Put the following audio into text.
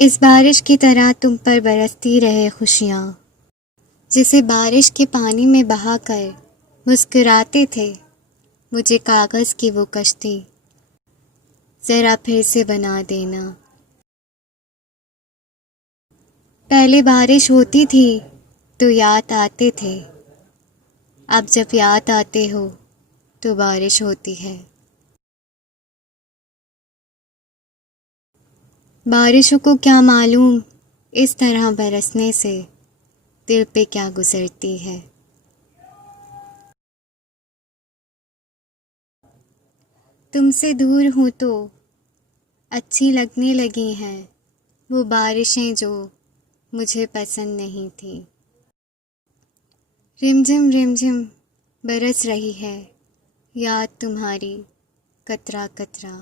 इस बारिश की तरह तुम पर बरसती रहे खुशियाँ, जिसे बारिश के पानी में बहाकर मुस्कुराते थे मुझे कागज़ की वो कश्ती ज़रा फिर से बना देना। पहले बारिश होती थी तो याद आते थे, अब जब याद आते हो तो बारिश होती है। बारिशों को क्या मालूम इस तरह बरसने से दिल पे क्या गुजरती है। तुमसे दूर हूँ तो अच्छी लगने लगी हैं वो बारिशें जो मुझे पसंद नहीं थी। रिमझिम बरस रही है याद तुम्हारी कतरा कतरा।